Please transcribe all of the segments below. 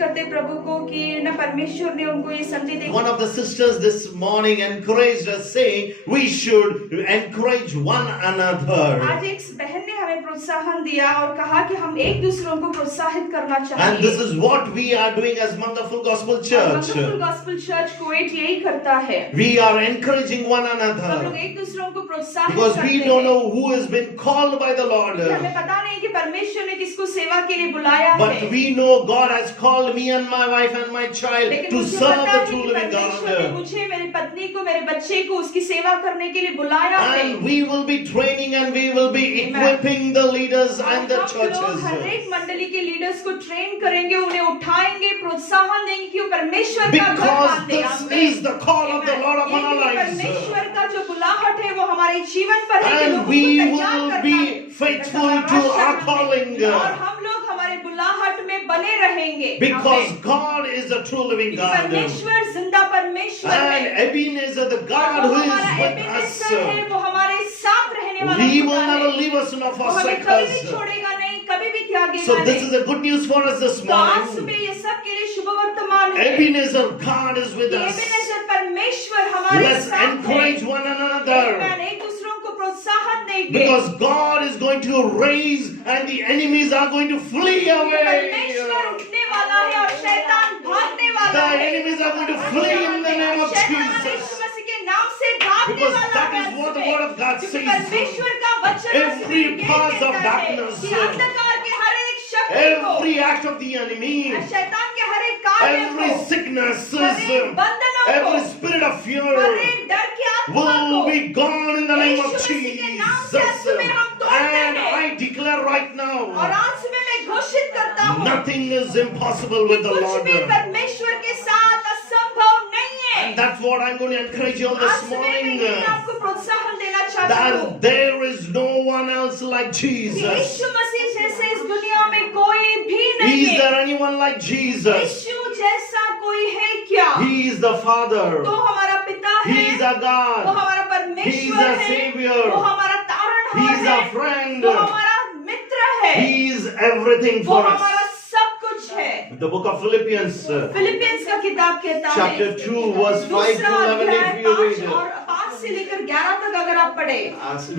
करते प्रभु को कि न परमेश्वर ने उनको ये संधि दी। One of the sisters this morning encouraged us saying we should encourage one another. आज एक बहन ने हमें प्रोत्साहन दिया और कहा कि हम एक दूसरों को प्रोत्साहित करना चाहिए। And this is what we are doing as Wonderful Gospel Church. Wonderful gospel church Kuwait यही करता है। We are encouraging one हम लोग another एक दूसरों को प्रोत्साहित because करते we हैं। don't know who has been called by the Lord. हमें पता नहीं कि परमेश्वर ने किसको सेवा के लिए बुलाया But है। we know God has called me and my wife and my child लेकिन to मुझे serve पता the है true कि living परमेश्वर ने God. मुझे, मेरी पत्नी को, मेरे बच्चे को उसकी सेवा करने के लिए बुलाया है। And we will be training and we will be equipping the leaders and the हम लोग churches. हर एक मंडली के लीडर्स को ट्रेन करेंगे, उन्हें उठाएंगे, प्रोत्साहन देंगे कि वो परमेश्वर का घर Because बांधे। this is the call of the Lord upon our lives. परमेश्वर का जो बुलाहट है वो हमारे जीवन पर है कि And लोगों को we तैयार will करना be है। faithful to our calling. और हम लोग हमारे बुलाहट में बने रहेंगे। Because God is the true living God. परमेश्वर जिंदा परमेश्वर And है। Ebenezer, the God who is हमारा with us, एबेनेज़र है, वो हमारे साथ रहने वाला He खुदा will है। never leave us nor वो हमें forsake कभी भी us. छोड़ेगा नहीं, कभी भी त्यागेगा So this नहीं। is a good news for us this तो आज morning. सुबह ये सब के लिए शुभ वर्तमान है। Ebenezer, God is with us. Ebenezer परमेश्वर हमारे Let's साथ है। encourage one another. Amen। एक दूसरों को प्रोत्साहन देंगे। Because God is going to raise and the enemies are going to flee away. परमेश्वर उठने वाला है और शैतान भागने वाला The है। enemies are going to flee in the name of शैतान Jesus. यीशु मसीह के नाम से भागने Because वाला that है is what the आज word of God क्योंकि says. परमेश्वर का वचन Every हमें ये powers of कहता है darkness, कि अंधकार के हर एक शक्ति को, Every act of the enemy, शैतान के हर एक कार्य every को, sickness, हर एक बंधनों को, every spirit of her fear एक डर की आत्मा को will be gone in the name of यीशु मसीह के नाम से आज Jesus. सुबह हम तोड़ते And हैं। I declare right और now, आज सुबह मैं घोषित करता हूँ nothing is impossible with the कुछ Lord. भी परमेश्वर के साथ असंभव नहीं है। And that's what I'm going to encourage you all आज this सुबह मैं morning. यही आपको प्रोत्साहन देना चाहता हूँ That there is no one else like कि Jesus. यीशु मसीह जैसे इस दुनिया में कोई भी नहीं Is है। there anyone like Jesus? यीशु जैसा कोई है क्या? He is the Father. तो हमारा पिता He है, is a वो God. हमारा He is परमेश्वर a है, Savior. वो हमारा He तारणहार is है, a friend. वो हमारा मित्र है, He is everything वो for हमारा us. सब कुछ है। The book of Philippians, Philippians का किताब कहता है chapter 2, verse 5 to दूसरा 11, अध्याय if you 5 read और 5 से लेकर 11 तक अगर आप पढ़े,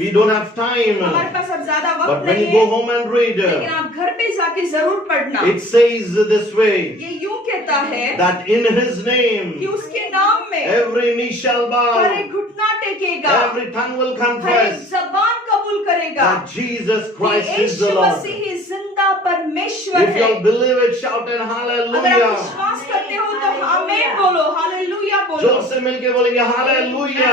we don't have time. हमारे पास अब ज्यादा But वक्त when नहीं you go है, home and read, लेकिन आप घर पे जाके जरूर पढ़ना। it says this way, ये यूं कहता है that in His name, कि उसके नाम में every knee shall हर bow, एक घुटना टेकेगा, every tongue will हर एक confess जबान कबूल करेगा that Jesus कि Christ is the Yeshu Lord. मसीह ही जिंदा परमेश्वर If है। you believe it, shout and अगर आप hallelujah. विश्वास करते हो तो आमीन बोलो, हालेलुया बोलो। जोर से मिलके बोलेंगे hallelujah.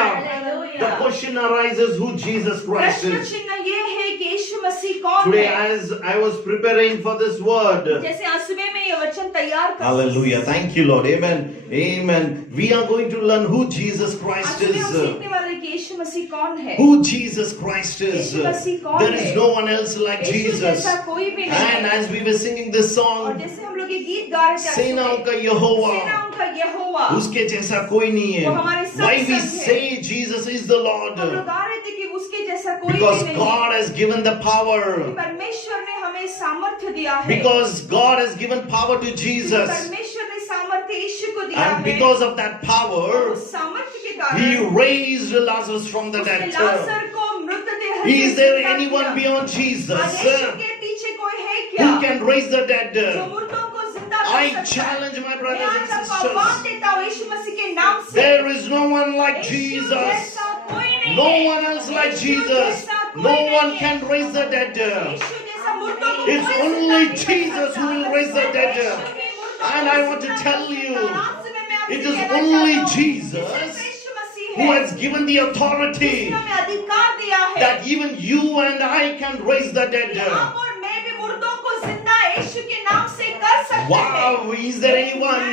The hallelujah. question arises who Jesus Christ प्रश्न is. चिन्ह ये है कि यीशु मसीह कौन Today, है? as I was preparing for this word, जैसे आज सुबह में ये वचन तैयार कर hallelujah, thank you, Lord, amen, amen. We are going to learn who Jesus आज Christ सुबह हम is. सीखने वाले कि यीशु मसीह कौन है? Who Jesus Christ is. यीशु मसीह कौन There है? is no one else like Yeshu Jesus. जैसा कोई भी नहीं And है। as we were singing this और song, जैसे हम लोग ये गीत गा रहे थे आज सेनाओं सुबह, का यहोवा, सेनाओं का यहोवा, उसके जैसा कोई नहीं है. वो हमारे संग Why we संग है। say Jesus is the हम Lord? लोग गा रहे थे कि उसके जैसा कोई भी Because नहीं है। God has given the power. परमेश्वर ने हमें सामर्थ्य दिया है। Because God has given power to Jesus. परमेश्वर ने सामर्थ्य यीशु को दिया And है। because of that power, उस सामर्थ्य के He कारण raised Lazarus from the उसने dead. लाजर को मृतदेह से Is there जिंदा anyone किया। beyond आज Jesus यीशु के पीछे कोई है क्या who can raise the जो dead? मुर्दों को जिंदा कर I सकता है? challenge my मैं brothers आज and आपको आह्वान sisters. देता हूँ यीशु मसीह के नाम से। There is no one like Yeshu Jesus. जैसा कोई नहीं No है। one else like यीशु Jesus. जैसा कोई No नहीं one है। can raise the dead. यीशु जैसा मुर्दों को It's कोई only जिंदा नहीं कर Jesus सकता। who will raise the dead. यीशु ही मुर्दों And को I want to जिंदा tell कर you, सकता है। आज सुबह मैं आपसे it is कहना only चाहता हूँ, Jesus सिर्फ यीशु मसीह who है has given the authority जिसने हमें अधिकार दिया है that even you and I can raise the dead. कि आप और मैं भी मुर्दों को जिंदा यीशु के नाम से कर सकते हैं। Wow, is there anyone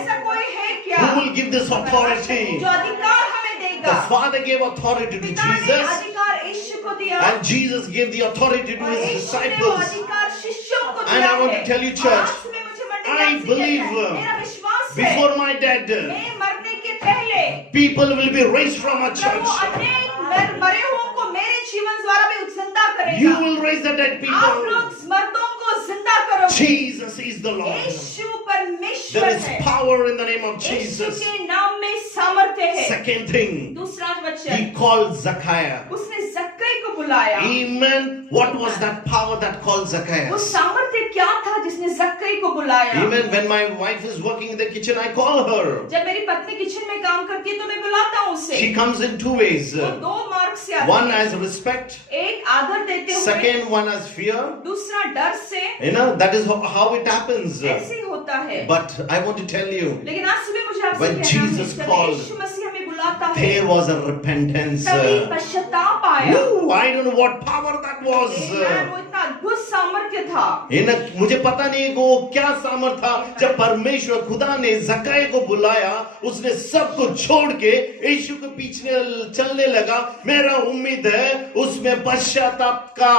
ऐसा कोई है क्या who will give this authority? जो अधिकार हमें देगा? The Father gave authority to पिता ने Jesus, अधिकार यीशु को दिया and Jesus gave the authority to और His यीशु ने वो disciples. अधिकार शिष्यों को And दिया I want है। to tell you, और church, आज सुबह मुझे मंडली I आपसे believe, कहना है, मेरा विश्वास है before my death, मैं मरने के पहले people will be raised from a Prabhu church. अनेक मरे हुओं को मेरे जीवन द्वारा भी जिंदा You करेगा। will raise the dead आप people. लोग मर्दों को जिंदा करोगे। Jesus is the Lord. यीशु परमेश्वर परमेश्वर There is है। power in the name of Yeshu Jesus. के नाम में सामर्थ्य है। Second thing, दूसरा he वचन, called Zacchaeus. उसने जक्कई को बुलाया। Amen. What was that power that called वो Zacchaeus? सामर्थ्य क्या था जिसने जक्कई को बुलाया? Amen. When my wife is working in the kitchen, I call her. जब मेरी पत्नी किचन में काम करती है तो मैं बुलाता हूँ उसे। She comes in two ways. वो दो मार्ग से आती One है। as respect, एक आदर देते हुए, second one as fear. दूसरा डर से। That is how it happens. ऐसे ही होता है। But I want to tell you, लेकिन आज सुबह मुझे आपसे when कहना है, Jesus जब called, यीशु मसीह हमें बुलाता है, there was a repentance. तभी पश्चाताप आया। Woo, I don't know what power that was. Amen, वो इतना अद्भुत सामर्थ्य था। मुझे पता नहीं वो क्या सामर्थ था। जब परमेश्वर खुदा ने जक्कई को बुलाया, उसने सब कुछ छोड़ के यीशु के पीछे चलने लगा। मेरा उम्मीद है उसमें पश्चाताप का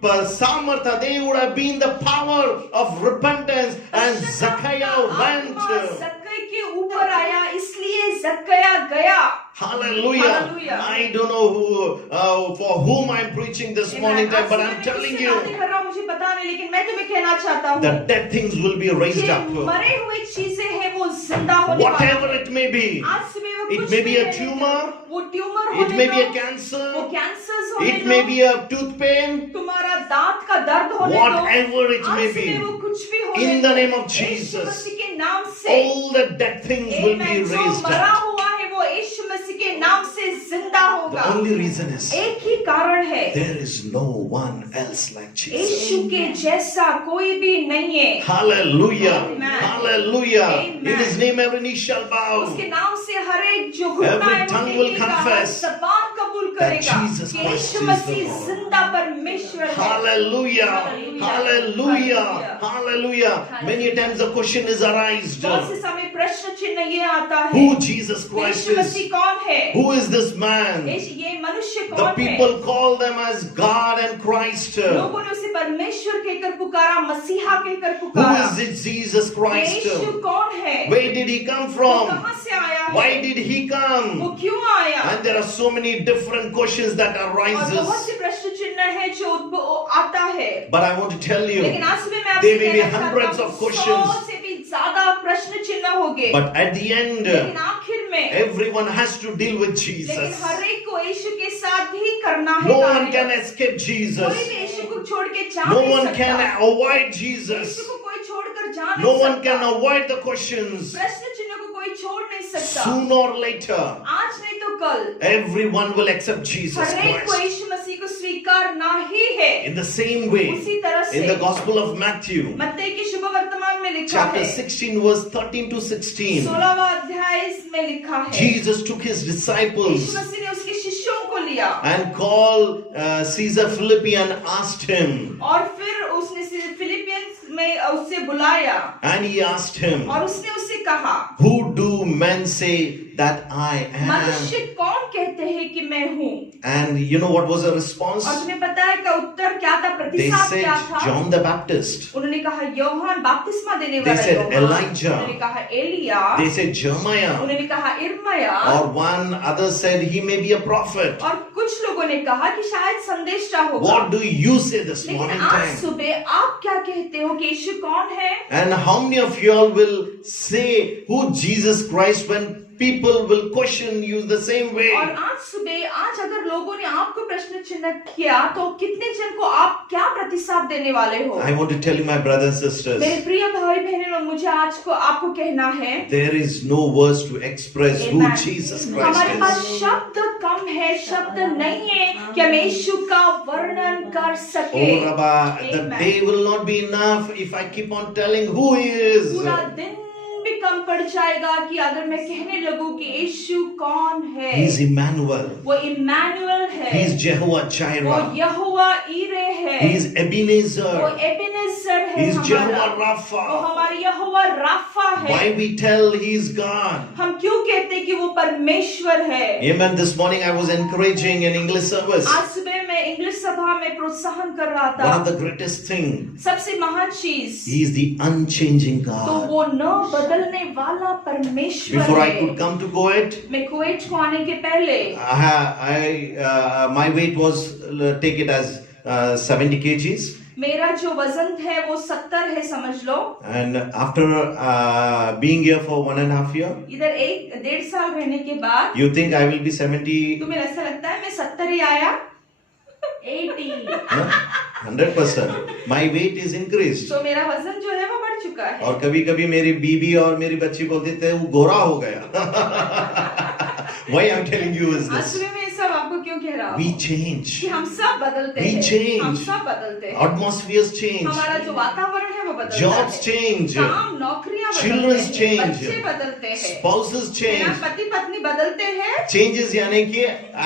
सामर्थ्य, they would have been the power of repentance, and Zacchaeus went. जक्कई के ऊपर आया, इसलिए जक्कई गया। Hallelujah. Hallelujah. I don't know who, for whom I'm preaching this morning time, but I'm telling you, मुझे पता नहीं, लेकिन मैं तुम्हें कहना चाहता हूँ, the dead things will be raised up. मरे हुए चीजें हैं वो जिंदा होने वाली Whatever हैं। it may be. आज सुबह वो It कुछ may भी be a रहने दो। tumor. वो ट्यूमर It होने may be दो। a cancer. वो कैंसर्स होने It दो। may be a tooth pain. तुम्हारा दांत का दर्द होने दो। Whatever it may आज be. सुबह वो कुछ भी होने In the दो। name of Yeshu Jesus. मसीह के नाम से All the dead things will be Amen, जो raised मरा up. हुआ है वो यीशु मसीह के नाम से जिंदा होगा। The only reason is एक ही कारण है, there is no one else like Jesus. यीशु के जैसा कोई भी नहीं है। Hallelujah. Amen. Hallelujah. Amen. In His name every knee shall bow. उसके नाम से हर एक जो घुटना Every है वो tongue will टेकेगा, हर confess जबान कबूल that करेगा Jesus कि Christ Yeshu is Masih the Lord. जिंदा परमेश्वर है। Hallelujah. Hallelujah. Hallelujah. Hallelujah. Hallelujah. Many times the question is arised. बहुत से समय प्रश्न चिन्ह ये आता है, Who Jesus Christ Yeshu is? मसीह कौन है? Who is this man? ये मनुष्य The कौन है? people call them as God and Christ. Who लोगों ने उसे परमेश्वर कहकर पुकारा, मसीहा कहकर पुकारा। is it Jesus Christ? यीशु कौन है? Where did he come वो from? कहाँ से आया है? Why did he वो come? क्यों आया? And there are so many different questions that और बहुत arises. से प्रश्न चिन्ह है जो आता है। But I want to tell you, लेकिन आज सुबह मैं there आपसे may be कहना चाहता hundreds हूँ, of questions. 100 से भी ज्यादा प्रश्न चिन्ह होंगे, but at the end, लेकिन आखिर में everyone has to deal with लेकिन Jesus. हर एक को यीशु के साथ ही करना है No one कार्य। can escape कोई Jesus. भी यीशु को छोड़ के जा No नहीं one सकता। can avoid Jesus. यीशु को कोई छोड़कर जा नहीं No सकता। one can avoid the questions. प्रश्न चिन्ह को कोई छोड़ नहीं सकता। Sooner or later, आज नहीं तो कल everyone will accept Jesus हर एक को Christ. यीशु मसीह को स्वीकारना ही है। In the same way, उसी तरह से in the Gospel of Matthew, मत्ती की शुभ वर्तमान में लिखा chapter है, 16, verse 13 to 16, 16वां अध्याय इसमें लिखा है, Jesus took his यीशु disciples मसीह ने उसके शिष्यों को लिया and called Caesar Philippi and asked him, और फिर उसने फिलिपियंस में उससे बुलाया and he asked him, और उसने उससे कहा, who do men say that I am? मनुष्य कौन कहते हैं कि मैं हूँ? And you know what was the response? और तुम्हें पता है का उत्तर क्या था, They प्रतिसाद said क्या था? John the Baptist. उन्होंने कहा यूहन्ना बपतिस्मा देने They वाला said यूहन्ना। Elijah. उन्होंने कहा एलिया। They said Jeremiah. उन्होंने कहा इर्मया। Or one other said he may be a prophet. और कुछ लोगों ने कहा कि शायद संदेशा होगा। What do you say this लेकिन morning आज time? सुबह आप क्या कहते हो कि यीशु कौन है? And how many of you all will say who Jesus Christ when people will question you the same way? और आज सुबह आज अगर लोगों ने आपको प्रश्न चिन्ह किया तो कितने जन को आप क्या प्रतिसाद देने वाले हो? I want to tell you, my brothers and sisters, मेरे प्रिय भाई बहनों, मुझे आज को आपको कहना है, there is no words to express who Amen. Jesus हमारे पास Christ is. शब्द कम है, शब्द नहीं है कि हम यीशु का वर्णन कर सके। Oh, Rabba, the Amen. day will not be enough if I keep on telling who he is. पूरा दिन भी कम पड़ जाएगा कि अगर मैं कहने लगूं कि यीशु कौन है। He is Emmanuel. वो इम्मानुएल है। He is Jehovah वो Jireh. यहोवा ईरे है। He is वो Ebenezer. एबेनेजर है He is हमारा। Jehovah वो Rapha. हमारा यहोवा राफा है। Why we tell he is God? हम क्यों कहते हैं कि वो परमेश्वर है? Amen. This morning I was encouraging an English service. आज सुबह मैं इंग्लिश सभा में प्रोत्साहन कर रहा One of था। the greatest things, सबसे महान चीज he is the unchanging तो God. वो न बदलने वाला परमेश्वर Before I है। could come to Kuwait, मैं कुवैत को आने के पहले my weight was, take it as 70 kgs. मेरा जो वजन है वो 70 है समझ लो। And after being here for 1.5 years, इधर 1.5 साल रहने के बाद you think I will be 70? तुम्हें ऐसा लगता है मैं 70 ही आया? 80। No? 100%. My weight is increased. तो मेरा वजन जो है वो बढ़ चुका है। और कभी कभी मेरी बीबी और मेरी बच्ची बोलती थे वो गोरा हो गया। Why I'm telling you is आज this? सुबह मैं ये सब आपको क्यों कह रहा हूँ? We change. कि हम सब बदलते We हैं। change. हम सब बदलते हैं। Atmospheres change. हमारा जो वातावरण है वो बदलता Jobs है। change. काम, नौकरियां बदलते Children's हैं। change. बच्चे बदलते हैं। Spouses change. पति पत्नी बदलते हैं। Changes यानी कि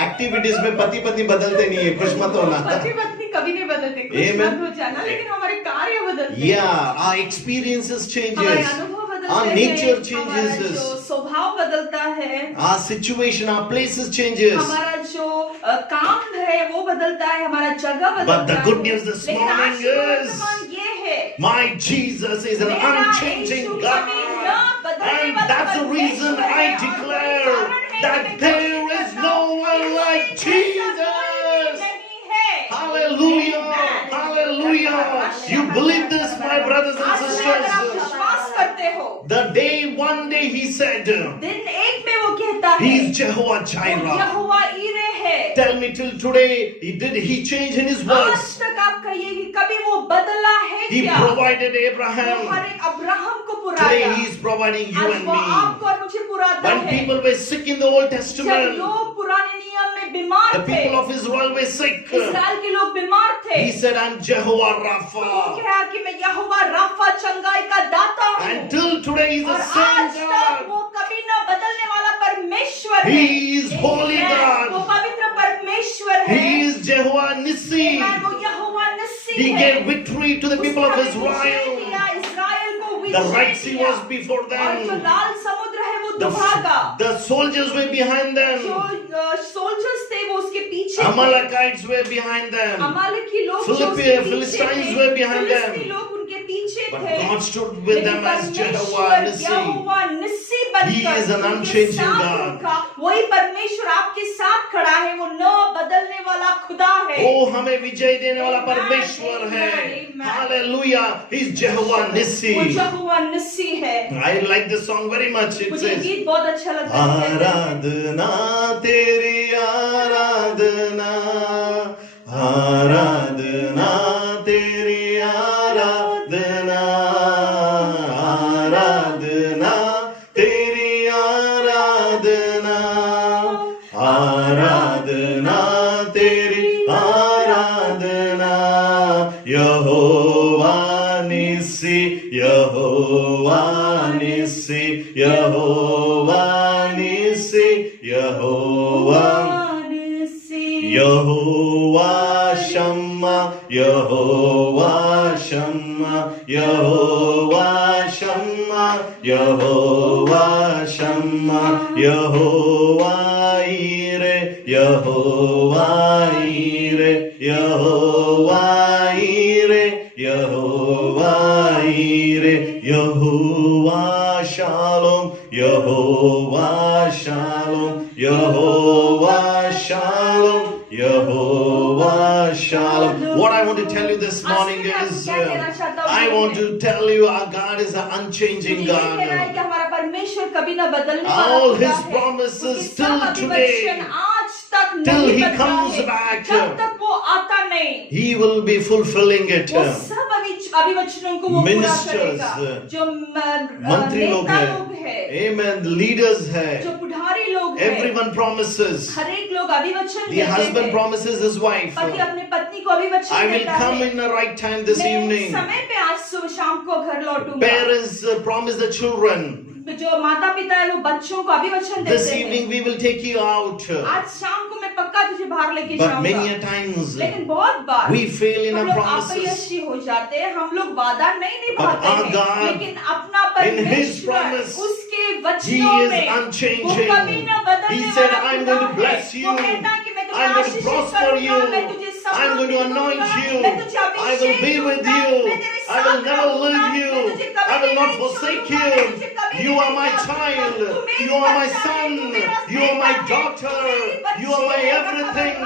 एक्टिविटीज में पति पत्नी बदलते नहीं है, खुश मत होना। पति पत्नी कभी नहीं बदलते, खुश Amen. मत हो जाना, लेकिन हमारे कार्य बदलते हैं। Yeah, our experiences हमारे changes. अनुभव बदलते Our हैं। nature हमारा changes. जो स्वभाव बदलता है। Our situation, our places changes. हमारा जो काम है वो बदलता है, हमारा जगह बदलता But the है। good news this लेकिन आज morning वर्तमान ये है, My Jesus is an मेरा unchanging यीशु God. कभी न बदलने And वाला that's the reason परमेश्वर I है, और declare वही कारण है that कि मैं there घोषणा is करता no हूँ, one इससे like ऐसा कोई भी Jesus. नहीं है। Hallelujah. Amen. Hallelujah. You believe this, my brothers and आज में अगर आप sisters? विश्वास करते हो, The day, one day he said, दिन एक में वो कहता है, He's Jehovah वो Jireh. यहोवा ईरे है। Tell me till today, did he change in his आज words? तक आप कहिए कि कभी वो बदला है He क्या? provided वो Abraham. हर एक अब्राहम को Today पुराया। he is providing you आज and वो me. आपको और मुझे पुराता When है। people were sick in the Old जब Testament, लोग पुराने नियम में बीमार the थे, people of Israel were sick. इस्राएल के लोग बीमार थे, He said, I'm Jehovah तो वो Rapha. कहा कि मैं यहोवा राफा चंगाई का दाता हूँ। Until today he's और the same आज तक वो God. कभी न बदलने वाला परमेश्वर है। He is holy Amen. God. वो पवित्र परमेश्वर है। He is Jehovah Nissi. Amen. वो यहोवा निस्सी He है। gave victory to the people of उसने विजय Israel. दिया, इस्राएल को The विजय Red Sea दिया। was before और जो them. लाल समुद्र है वो दुभागा। The soldiers were behind them. जो सोल्जर्स थे वो उसके पीछे थे। Amalekites were behind them. अमालेकी लोग जो उसके पीछे Philistines थे, were behind them. फिलिस्ती लोग उनके पीछे But थे। God stood with them as Jehovah परमेश्वर Nissi. यहोवा निस्सी बनकर He is an उनके unchanging साथ God. उनका वही परमेश्वर आपके साथ खड़ा है, वो न बदलने वाला खुदा है। वो हमें विजय देने वाला Amen, परमेश्वर है. amen, amen. Hallelujah. He's Jehovah वो Nissi. यहोवा निस्सी है। I like this song very much. It मुझे says, गीत बहुत अच्छा लगता है। आराधना तेरी आराधना, आराधना तेरी आराधना, आराधना तेरी आराधना, आराधना तेरी आराधना, यहोवा निस्सी, यहोवा निस्सी, यहोवा निस्सी, यहोवा यहोवा Shammah, Jehovah Shammah, Jehovah Shammah, Jehovah Shammah, Jehovah Jireh, Jehovah Jireh, Jehovah Jireh, Jehovah Jireh, Jehovah Shalom, Jehovah Shalom, Jehovah Shalom, Jehovah Shalom. What I want to tell you this morning is, I want to tell you our God is an unchanging God. कि हमारा परमेश्वर कभी ना बदलने All वाला his खुदा है। promises उसके till सब today, अभिवचन आज तक till नहीं he बदला comes है। back, जब तक वो आता नहीं, he will be fulfilling it. वो सब अभिवचनों को वो पूरा Ministers, करेगा। जो मंत्री लोग नेता हैं, लोग हैं, amen, leaders हैं, जो पुढ़ारी लोग हैं, everyone promises. हर एक लोग अभिवचन The देते husband हैं। promises his wife, पति अपने पत्नी को अभिवचन I will देता come है। in the right time this मैं evening. समय पे आज सुबह शाम को घर लौटूंगा। Parents promise the children, जो माता पिता है वो बच्चों को अभिवचन this देते evening हैं। we will take you out. आज शाम को मैं पक्का तुझे बाहर लेके But जाऊंगा। many a times लेकिन बहुत बार we fail in हम our लोग promises. अपयशी हो जाते हैं, हम लोग वादा नहीं निभाते our हैं, God, लेकिन अपना in His परमेश्वर promise, उसके He वचनों is में वो unchanging. कभी न बदलने He said, वाला I'm खुदा going to bless है। you. वो कहता है कि मैं तुम्हें I'm going to आशीषित prosper करूंगा, you. मैं तुझे I'm going to Samriddhi anoint दूंगा, you. मैं तुझे I will Abhishek be with दूंगा, you. मैं तेरे I will साथ never रहूंगा, leave मैं you. तुझे कभी I will भी not नहीं forsake छोड़ूंगा, मैं you. तुझे कभी You are my child. You are my son. You are my daughter. You are my everything.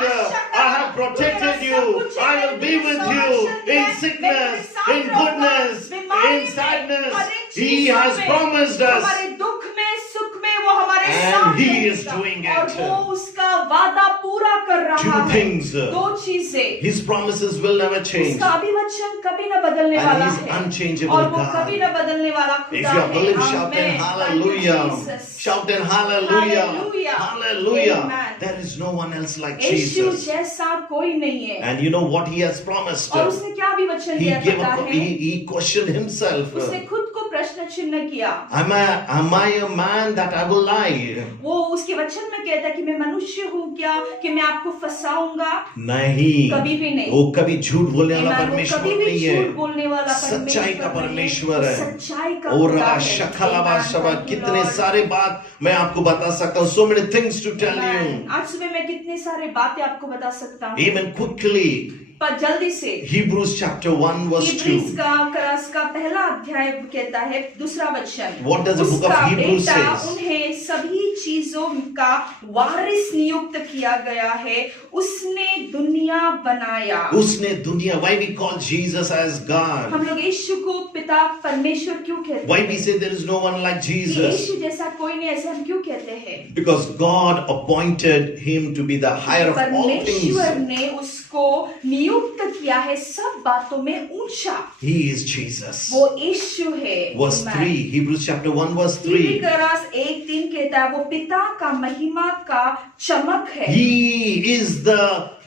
I have protected you. I will be with you in sickness, in goodness, in sadness. He has promised us. हमारे दुख में सुख में वो हमारे And साथ he रहेगा। is doing it. और वो उसका वादा पूरा कर रहा Two है। things. दो चीजें, His promises will never change. उसका अभिवचन कभी न बदलने And वाला he's है unchangeable और वो God. कभी न बदलने वाला If खुदा you है। believe, shout in Amen. hallelujah. Thank you, Jesus. Shout in hallelujah. Hallelujah. Hallelujah. Amen. There is no one else like Yeshu Jesus. जैसा कोई नहीं है। And you know what he has promised? और उसने क्या अभिवचन He दिया gave पता है? he questioned himself. उसने खुद को प्रश्न चिन्ह किया। Am I a man that I will lie? वो उसके वचन में कहता है कि मैं मनुष्य हूँ क्या कि मैं आपको फंसाऊंगा? नहीं, कभी भी नहीं। वो कभी झूठ बोलने वाला Amen. वो परमेश्वर कभी भी नहीं है, झूठ बोलने वाला सच्चाई का परमेश्वर है। सच्चाई का और खुदा है। शखलावा Amen. शबा, Thank you, कितने Lord. सारे बात मैं आपको बता सकता हूँ. So many things to tell you. Amen. आज सुबह मैं कितने सारे बातें आपको बता सकता हूँ। Amen. Quickly. पर जल्दी से Hebrews chapter 1 verse 2. इब्रिस का पहला अध्याय कहता है दूसरा वचन। What does the book of उसका Hebrews बेटा says? उन्हें सभी चीजों का वारिस नियुक्त किया गया है। उसने दुनिया बनाया। उसने दुनिया. Why we call Jesus as God? हम लोग यीशु को पिता परमेश्वर क्यों कहते Why हैं? we say there is no one like कि Jesus? यीशु जैसा कोई नहीं, ऐसा हम क्यों कहते हैं? Because God appointed him to be the higher of all परमेश्वर things. ने उसको नियुक्त किया है सब बातों में ऊंचा। He is Jesus. वो यीशु है। Verse Amen. 3, Hebrews chapter 1 verse इब्री 3. का रास 1:3 कहता है वो पिता का महिमा का चमक है। He is the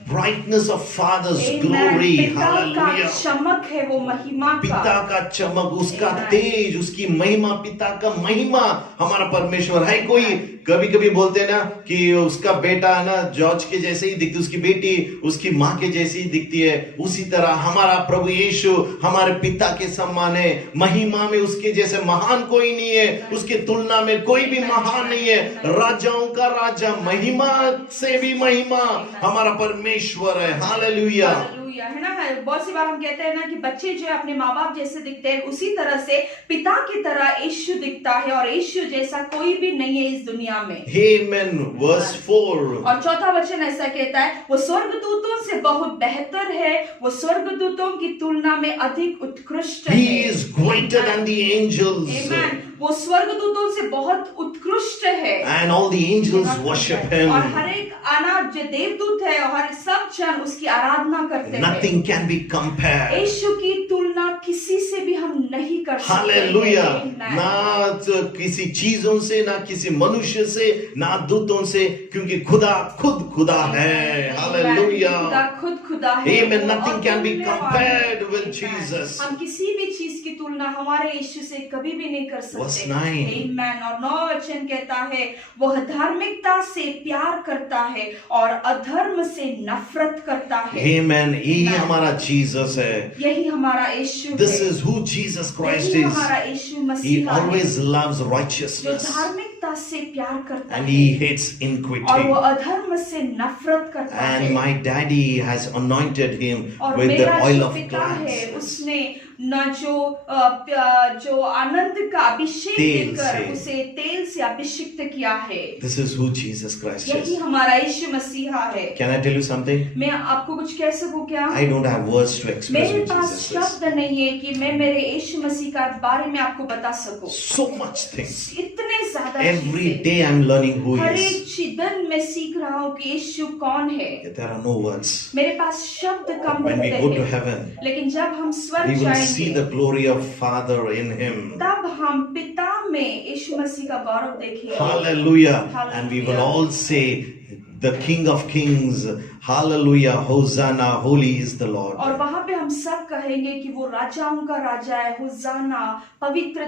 brightness of Father's Amen. glory. पिता का Hallelujah. चमक है वो महिमा का। पिता का चमक, उसका Amen. तेज, उसकी महिमा, पिता का महिमा हमारा परमेश्वर है। कोई कभी कभी बोलते हैं ना कि उसका बेटा है ना जॉर्ज के जैसे ही दिखती, उसकी बेटी उसकी माँ के जैसी ही दिखती है। उसी तरह हमारा प्रभु यीशु हमारे पिता के समान है। महिमा में उसके जैसे महान कोई नहीं है, उसके तुलना में कोई भी महान नहीं है। राजाओं का राजा, महिमा से भी महिमा हमारा परमेश्वर है। हालेलुया। हालेलुया, है ना। बहुत सी बार हम कहते हैं ना कि बच्चे जो है अपने माँ बाप जैसे दिखते हैं, उसी तरह से पिता की तरह यीशु दिखता है और यीशु जैसा कोई भी नहीं है इस दुनिया में। Amen. Verse 4. और चौथा वचन ऐसा कहता है वो स्वर्गदूतों से बहुत बेहतर है, वो स्वर्गदूतों की तुलना में अधिक उत्कृष्ट He है। is greater than the angels. Amen. वो स्वर्गदूतों से बहुत उत्कृष्ट है। And all the angels worship him. और हर एक अनाथ जो देवदूत है और हर सब जन उसकी आराधना करते हैं। Nothing can be compared. यीशु की तुलना किसी से भी हम नहीं कर सकते। हालेलुया। Amen. ना तो किसी चीजों से, ना किसी मनुष्य से, ना दूतों से, क्योंकि खुदा खुद खुदा है। हालेलुया। खुदा खुद खुदा है। Amen. वो Nothing can be अतुल्य compared है। with Amen. Jesus. हम किसी भी चीज की तुलना हमारे यीशु से कभी भी नहीं कर सकते। Verse 9. Amen. और 9 वचन कहता है वह धार्मिकता से प्यार करता है और अधर्म से नफरत करता है। Amen. यही हमारा जीसस है। यही हमारा यीशु This है। is who Jesus Christ यही is. हमारा यीशु He मसीह है always loves जो righteousness धार्मिकता से प्यार करता and है he hates और iniquity. वो अधर्म से नफरत करता है। And my daddy has anointed him और with the मेरा oil जो of पिता है gladness. उसने न जो आनंद का अभिषेक तेल देकर से। उसे तेल से अभिषिक्त किया है। This is who Jesus Christ यही is. हमारा यीशु मसीहा है। Can I tell you something? मैं आपको कुछ कह सकूं क्या? I don't have words to express मेरे who पास Jesus is. शब्द नहीं है कि मैं मेरे यीशु मसीह का बारे में आपको बता सकूं। So much things. इतने ज्यादा Every चीजें। day I'm learning who her he एक is. दिन मैं सीख रहा हूँ कि यीशु कौन है। There are no words. मेरे पास शब्द कम When we होते go to हैं, heaven, लेकिन जब हम स्वर्ग we will see जाएंगे the glory of Father in him. तब हम पिता में यीशु मसीह का गौरव देखेंगे। Hallelujah. Hallelujah. And we will all say, the King of Kings, Hallelujah, Hosanna, holy is the Lord. और वहां पे हम सब कहेंगे कि वो राजाओं का राजा है, होसाना, पवित्र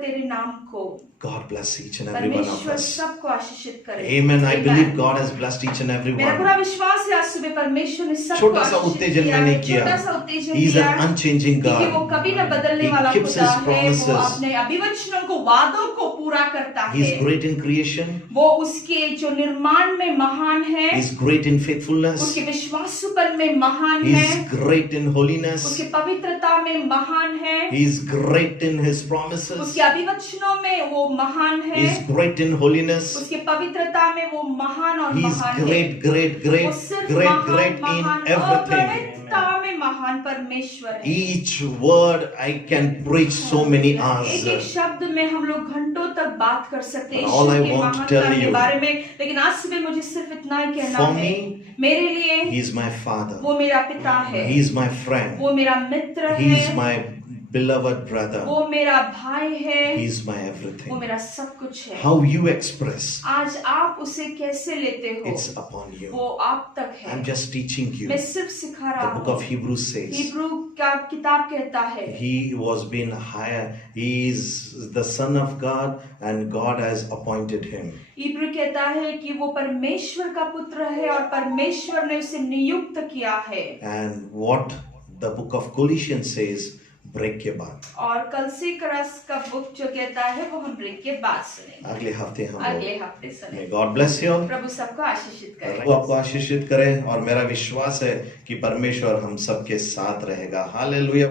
तेरे नाम को। God bless each and every one of परमेश्वर us. सबको आशीषित करे। Amen. I Amen. believe God has blessed each and every मेरा one. पूरा विश्वास है आज सुबह परमेश्वर ने सबको छोटा सा आशीषित उत्तेजन किया मैंने है। किया। छोटा सा उत्तेजन He is दिया an है, unchanging क्योंकि वो God. कभी न बदलने He वाला keeps खुदा his है। वो promises. अपने अभिवचनों को, वादों को पूरा करता He is है। great in creation. वो उसके जो निर्माण में महान है। He is great in वो faithfulness. उसके विश्वासुपन में महान He है, is great in holiness. उसके पवित्रता में महान है, He is great in his promises. उसके अभिवचनों में वो महान He है, is great in holiness. उसके पवित्रता में वो महान और He is महान है। great, great, great, वो सिर्फ great, महान, great महान in everything. अगणितता में महान परमेश्वर है। Each word I can preach so many एक एक hours. शब्द में हम लोग घंटों तक बात कर सकते हैं But all I ईश्वर के want to महानता tell के you, बारे में, लेकिन आज सुबह मुझे सिर्फ इतना ही कहना For है। me, मेरे लिए He is my father. वो मेरा पिता है, He is my friend. वो मेरा मित्र He is है, my beloved brother. वो मेरा भाई है, He is my वो everything. मेरा सब कुछ है। How you express, आज आप उसे कैसे लेते हो it's upon you. वो आप तक है। I'm just teaching you. मैं सिर्फ सिखा The रहा book हूँ। of Hebrews says, हिब्रू का किताब कहता है He was being higher. He is the Son of God, and God has appointed him. Hebrew कहता है कि वो परमेश्वर का पुत्र है और परमेश्वर ने उसे नियुक्त किया है। And what the book of Colossians says, break के बाद और कलसी क्रस का बुक जो कहता है वो हम ब्रेक के बाद सुनेंगे, अगले हफ्ते हम अगले हफ्ते सुनेंगे। May God bless you. प्रभु सबको आशीषित करे। वो आपको आशीषित करे और मेरा विश्वास है कि परमेश्वर हम सबके साथ रहेगा। हालेलुया।